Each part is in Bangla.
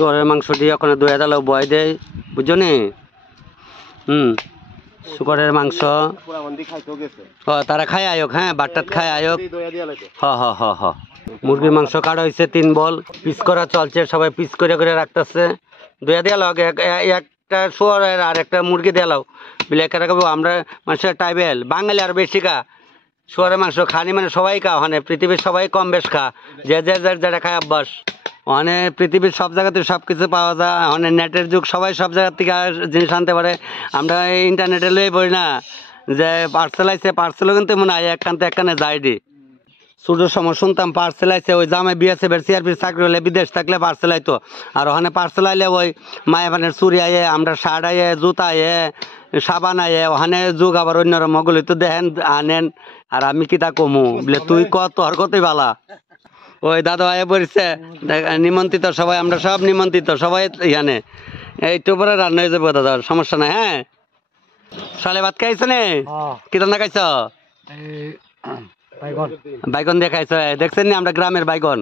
শুকরের মাংস দিয়ে ওখানে দই ডালো বয় দেয় বুঝছো নি। শুকরের মাংস তারা খায় আয়োগ, হ্যাঁ বাট্টাত খায় আয়োগ। হ হ হ হ মুরগির মাংস কাটা হয়েছে 3 বল, পিস করা চলছে, সবাই পিস করে করে রাখতেছে। দইয়া দিয়ে লাগ একটা শুয়ারের আর একটা মুরগি দিয়ে লাও বিলে রাখবো। আমরা মানুষের টাইবেল বাঙালি আর বেশি খা শুয়ারের মাংস খানি, মানে সবাই খা ওখানে, পৃথিবীর সবাই কম বেশ খা, যে যেটা খায় অভ্যাস। ওখানে পৃথিবীর সব জায়গাতে সব কিছু পাওয়া যায়, ওখানে নেটের যুগ, সবাই সব জায়গার থেকে জিনিস আনতে পারে। আমরা এই ইন্টারনেটে লই পড়ি না যে পার্সেল আইছে, পার্সেলও কিন্তু মনে হয় একখানে যাই দি। সূর্যের সময় শুনতাম পার্সেল আইছে, ওই জামাই বিএসএফের সিআরপির চাকরি হলে বিদেশ থাকলে পার্সেল আইতো, আর ওখানে পার্সেল আইলে ওই মায়াবানের চুরি আয়ে, আমরা শার্ট আয়ে, জুতা আয়ে, সাবান আয়ে, ওখানে যুগ আবার অন্যরকম ওগুলি তো দেখেন আনেন। আর আমি কি তা কমু বলে তুই তোর কতই বালা। ওই দাদা আয়ে পড়ছে নিমন্ত্রিত সবাই, আমরা সব নিমন্ত্রিত সবাই এখানে। এইটু পরে রান্না হয়ে যাবো দাদা, সমস্যা নাই। হ্যাঁ সালে ভাত খাইছ নে? কি রান্না খাইছ? বাইগন দিয়ে খাইছ? দেখছেন নি আমরা গ্রামের বাইগন।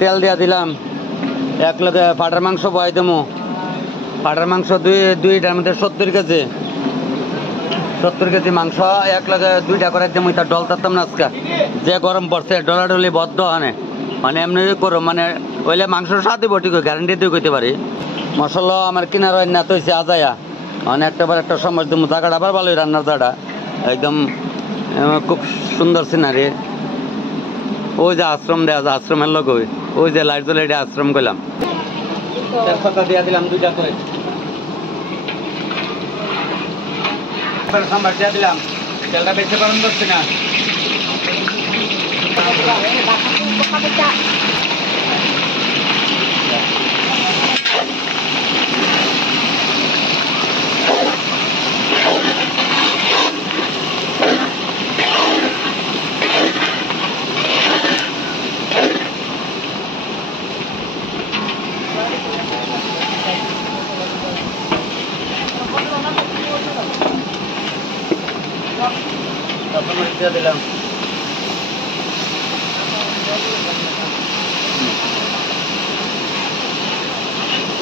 তেল দিয়া দিলাম, এক লগে পাটার মাংস বয় দেবো। পাটার মাংস দুইটার মধ্যে 70 কেজি, 70 কেজি মাংস এক লগে 2টা করে দেবো। তার ডল তারতাম না আজকে, যে গরম পড়ছে ডলাডলি বদ্ধ আনে, মানে এমনি করো, মানে ওইলে মাংস সাথে বটি গ্যারান্টি দিয়ে কইতে পারি। মশলা আমার কিনার না তো হয়েছে আজায়া, মানে একটা সময় দেবো। জায়গাটা আবার ভালোই, রান্নার জায়গাটা একদম খুব সুন্দর সিনারি। ওই যে আশ্রম দেওয়া আছে, আশ্রমের লোক ওই যে লাইট জ্বলে এটা আশ্রম করলাম। তেজপাতা দিয়ে দিলাম 2টা করে, সাম্বার দিয়ে দিলাম। তেলটা বেশি গরম করছি না। দিলাম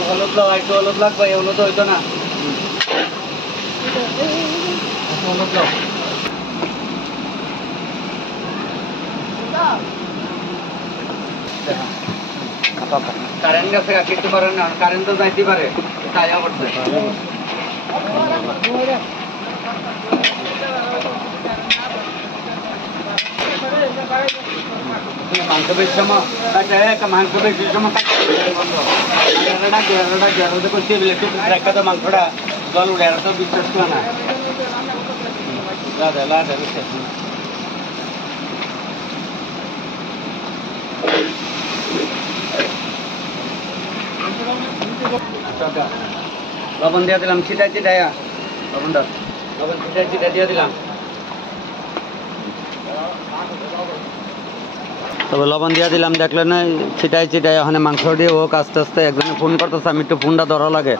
হলুদ লাও, একটু হলুদ লাগবে, হলুদ হইতো না। হলুদ লাও কারেন্ট গেছে, কিছু পারেন না, কারেন্ট তো যাইতে পারে, তাই করছে। মাংস বেশি সময় মাংস বেশি সময় করছি একটা তো মাংসটা জল উঠে, আর তো বিশ্বাস করে না। লবণ দিয়ে দিলাম, ছিটাইয়া লবণটা, লবণ ছিটাই দিয়ে দিলাম। তবে লবণ দিয়ে দিলাম, দেখলেন না ছিটাই ওখানে মাংস দিয়ে হোক। আস্তে আস্তে একজনে ফোন করতেছে, আমি একটু ফোনটা ধরা লাগে।